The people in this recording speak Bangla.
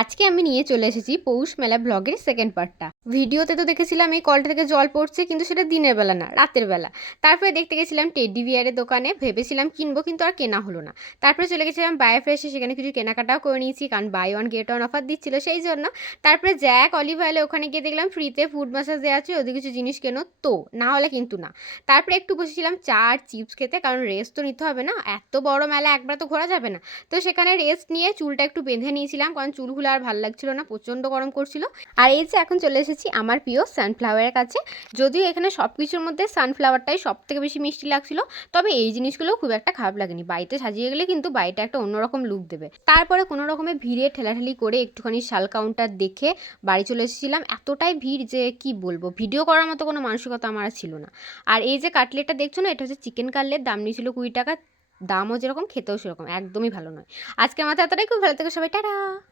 আজকে আমি নিয়ে চলে এসেছি পৌষ মেলা ব্লগের সেকেন্ড পার্টটা ভিডিওতে তো দেখেছিলাম এই কলটা থেকে জল পড়ছে, কিন্তু সেটা দিনের বেলা না, রাতের বেলা। তারপরে দেখতে গেছিলাম টেডি বিয়ারের দোকানে, ভেবেছিলাম কিনবো, কিন্তু আর কেনা হলো না। তারপরে চলে গেছিলাম বাই ফ্রেশে সেখানে কিছু কেনাকাটাও করে নিয়েছি, কারণ buy one get one offer দিচ্ছিল সেই জন্য। তারপরে জ্যাক অলিভ অয়েলে ওখানে গিয়ে দেখলাম ফ্রিতে ফুড ম্যাসাজ দেওয়া আছে ওদের কিছু জিনিস কেনো, তো, না হলে কিন্তু না। তারপরে একটু বসেছিলাম চা আর চিপস খেতে, কারণ রেস্ট তো নিতে হবে না, এত বড় মেলা একবার তো ঘোরা যাবে না। তো সেখানে রেস্ট নিয়ে চুলটা একটু বেঁধে নিয়েছিলাম, কারণ চুলগুলো আর ভালো লাগছিল না, প্রচণ্ড গরম করছিল। আর এই যে এখন চলে এসেছি আমার প্রিয় সানফ্লাওয়ারের কাছে। যদিও এখানে সব কিছুর মধ্যে সানফ্লাওয়ারটাই সব থেকে বেশি মিষ্টি লাগছিল, তবে এই জিনিসগুলো খুব একটা খারাপ লাগেনি। বাড়িতে সাজিয়ে গেলে কিন্তু বাড়িটা একটা অন্যরকম লুক দেবে। তারপরে কোনো রকমের ভিড়ে ঠেলাঠেলি করে একটুখানি শাল কাউন্টার দেখে বাড়ি চলে এসেছিলাম। এতটাই ভিড় যে কি বলব ভিডিও করার মতো কোনো মানসিকতা আমার ছিল না। আর এই যে কাটলেটটা দেখছ না, এটা হচ্ছে চিকেন কাটলেট দাম নিয়েছিল কুড়ি টাকা। দামও যেরকম, খেতেও সেরকম, একদমই ভালো নয়। আজকে আমার এতটাই, খুব ভালো থেকে সবাই, টাটা!